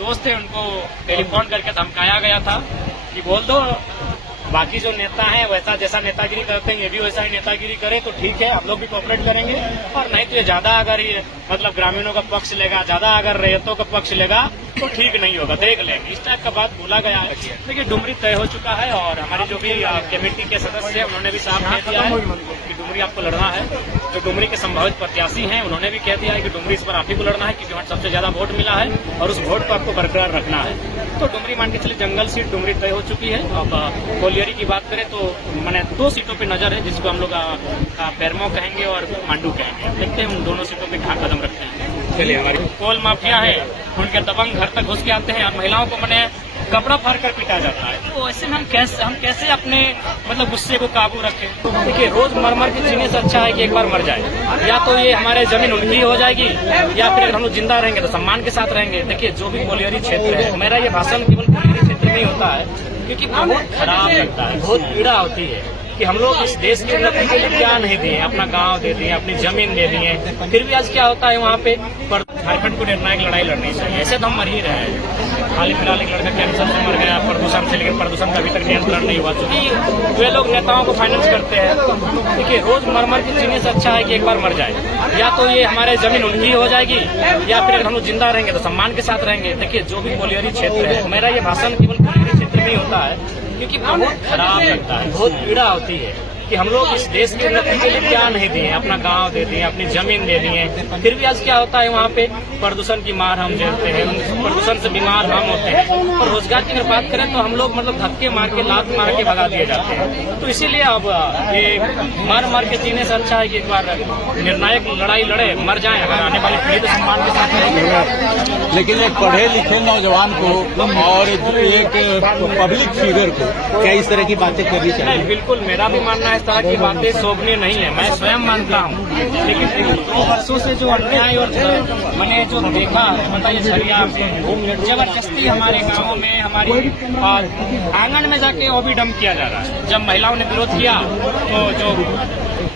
दोस्त थे उनको टेलीफोन करके धमकाया गया था कि बोल दो बाकी जो नेता हैं वैसा जैसा नेतागिरी करते हैं ये भी वैसा ही नेतागिरी करे तो ठीक है, आप लोग भी कोऑपरेट करेंगे। और नहीं तो ये ज्यादा अगर ये मतलब ग्रामीणों का पक्ष लेगा, ज्यादा अगर रैयतों का पक्ष लेगा तो ठीक नहीं होगा, देख लेंगे, इस टाइप का बात बोला गया है। देखिए डुमरी तय हो चुका है और हमारी जो भी कमेटी के सदस्य हैं उन्होंने भी साफ कह दिया है कि डुमरी आपको लड़ना है। जो डुमरी के संभावित प्रत्याशी हैं उन्होंने भी कह दिया है कि डुमरी इस पर आप ही को लड़ना है क्योंकि वहाँ सबसे ज्यादा वोट मिला है और उस वोट को आपको बरकरार रखना है। तो डुमरी मान के चलिए जंगल सीट डुमरी तय हो चुकी है। अब कोलियरी की बात करें तो मैंने 2 सीटों पे नजर है जिसको हम लोग बेरमो कहेंगे और मांडू कहेंगे। देखते हैं उन दोनों सीटों पे कहाँ कदम रखते हैं। चलिए हमारे कोल माफिया है उनके दबंग घर तक घुस के आते हैं और महिलाओं को मैंने कपड़ा फाड़ कर पीटा जाता है। तो ऐसे में हम कैसे अपने मतलब गुस्से को काबू रखें। देखिए रोज मर मर के जीने से अच्छा है कि एक बार मर जाए। या तो ये हमारे जमीन उनकी हो जाएगी या फिर अगर हम लोग जिंदा रहेंगे तो सम्मान के साथ रहेंगे। देखिए जो भी कोलियरी क्षेत्र है, मेरा ये भाषण केवल कोलियरी क्षेत्र में ही होता है क्योंकि बहुत खराब लगता है, बहुत पीड़ा होती है कि हम लोग इस देश की उन्नति के लिए क्या नहीं दिए, अपना गांव दे दिए, अपनी जमीन दे दिए, फिर भी आज क्या होता है वहाँ पे झारखंड को निर्णायक लड़ाई लड़नी चाहिए। ऐसे तो हम मर ही रहे हैं। हाल ही फिलहाल एक लड़का कैंसर से मर गया प्रदूषण से, लेकिन प्रदूषण का अभी तक नियंत्रण नहीं हुआ क्योंकि वे लोग नेताओं को फाइनेंस करते हैं। देखिए रोज मर मर के जीने से अच्छा है कि एक बार मर जाए। या तो ये हमारे जमीन उनकी हो जाएगी या फिर अगर हम लोग जिंदा रहेंगे तो सम्मान के साथ रहेंगे। देखिए जो भी कोलियरी क्षेत्र है, मेरा ये भाषण केवल कोलियरी क्षेत्र में ही होता है क्योंकि बहुत खराब लगता है, बहुत पीड़ा होती है कि हम लोग इस देश की उन्नति के लिए क्या नहीं दिए, अपना गांव दे दिए, अपनी जमीन दे दिए, फिर भी आज क्या होता है वहाँ पे प्रदूषण की मार हम झेलते हैं, प्रदूषण से बीमार हम होते हैं। और रोजगार की अगर बात करें तो हम लोग मतलब धक्के मार के लात मार के भगा दिए जाते हैं। तो इसीलिए अब ये मार के जीने से अच्छा है कि एक बार निर्णायक लड़ाई लड़े, मर जाए, अगर आने वाली पीढ़ी तो सम्मान के साथ रहेंगे। लेकिन एक पढ़े लिखे नौजवान को और एक पब्लिक फिगर को क्या इस तरह की बातें करनी चाहिए? बिल्कुल मेरा भी मानना है इस तरह की बातें शोभनीय नहीं है, मैं स्वयं मानता हूँ। लेकिन 2 वर्षों से जो अन्याय और मैंने जो देखा है, बताइए झरिया जबरदस्ती हमारे गाँव में हमारी आंगन में जाके वो भी डंप किया जा रहा है। जब महिलाओं ने विरोध किया तो जो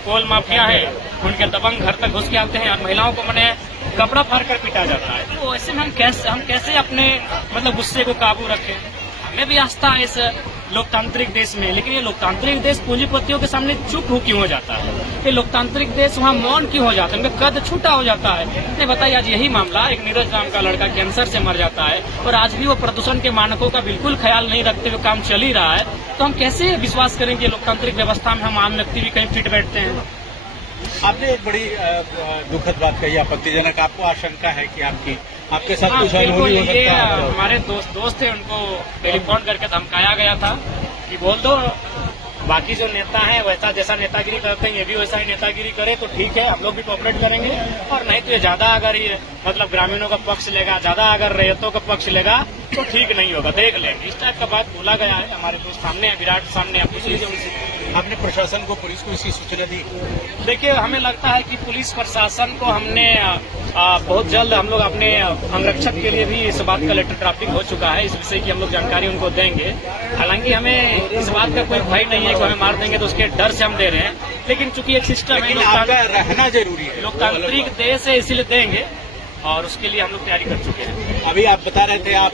कोल माफिया है उनके दबंग घर तक घुस के आते हैं और महिलाओं को मैंने कपड़ा फाड़ कर पीटा जाता है। तो ऐसे में हम कैसे अपने मतलब गुस्से को काबू रखें। हमें भी आस्था है इस लोकतांत्रिक देश में, लेकिन ये लोकतांत्रिक देश पूंजीपतियों के सामने चुप हो क्यों हो जाता है? ये लोकतांत्रिक देश वहाँ मौन क्यों हो जाता है, उनका कद छूटा हो जाता है? नहीं बताइए, आज यही मामला एक नीरज नाम का लड़का कैंसर से मर जाता है और आज भी वो प्रदूषण के मानकों का बिल्कुल ख्याल नहीं रखते हुए काम चल ही रहा है। तो हम कैसे विश्वास करेंगे लोकतांत्रिक व्यवस्था में हम आम व्यक्ति भी कहीं फिट बैठते हैं? आपने एक बड़ी दुखद बात कही, आपत्तिजनक। आपको आशंका है कि आपके साथ कुछ अनहोनी हो सकता है? हमारे दोस्त थे उनको टेलीफोन करके धमकाया गया था कि बोल दो बाकी जो नेता हैं वैसा जैसा नेतागिरी करते हैं ये भी वैसा ही नेतागिरी करे तो ठीक है, आप लोग भी कोऑपरेट करेंगे। और नहीं तो ये ज्यादा अगर ये मतलब ग्रामीणों का पक्ष लेगा, ज्यादा अगर रैयतों का पक्ष लेगा तो ठीक नहीं होगा, देख लेंगे, इस टाइप का बात बोला गया है। हमारे दोस्त सामने है, विराट सामने, आप पूछ लीजिए उनसे। आपने प्रशासन को, पुलिस को इसकी सूचना दी? देखिए हमें लगता है कि पुलिस प्रशासन को हमने बहुत जल्द हम लोग अपने अंगरक्षक के लिए भी इस बात का लेटर ड्राफ्टिंग हो चुका है, इस विषय की हम लोग जानकारी उनको देंगे। हालांकि हमें इस बात का कोई भय नहीं है कि हमें मार देंगे तो उसके डर से हम दे रहे हैं, लेकिन चूंकि एक सिस्टम है, रहना जरूरी है, लोकतांत्रिक देश है, इसीलिए देंगे और उसके लिए हम लोग तैयारी कर चुके हैं। अभी आप बता रहे थे आप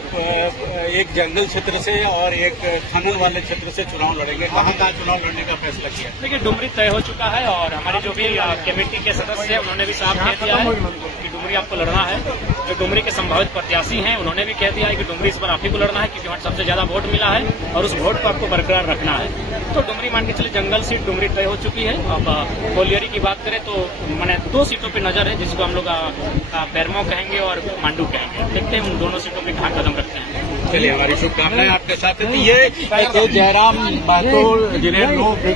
एक जंगल क्षेत्र से और एक खनन वाले क्षेत्र से चुनाव लड़ेंगे, कहाँ चुनाव लड़ने का फैसला किया? देखिए डुमरी तय हो चुका है और हमारी जो भी कमेटी के सदस्य हैं उन्होंने भी साफ कह दिया है कि डुमरी आपको लड़ना है। जो डुमरी के संभावित प्रत्याशी हैं उन्होंने भी कह दिया है कि डुमरी इस बार आप ही को लड़ना है क्योंकि वहाँ सबसे ज्यादा वोट मिला है और उस वोट को आपको बरकरार रखना है। तो डुमरी मान के चलिए जंगल सीट डुमरी तय हो चुकी है। अब कोलियरी की बात करें तो मैंने 2 सीटों पे नजर है जिसको हम लोग बेरमो कहेंगे और मांडू कहेंगे। देखते हैं उन दोनों सीटों पे कहाँ कदम रखते हैं। चलिए हमारी शुभकामनाएं आपके साथ। ये जयराम महतो जिन्हें लोग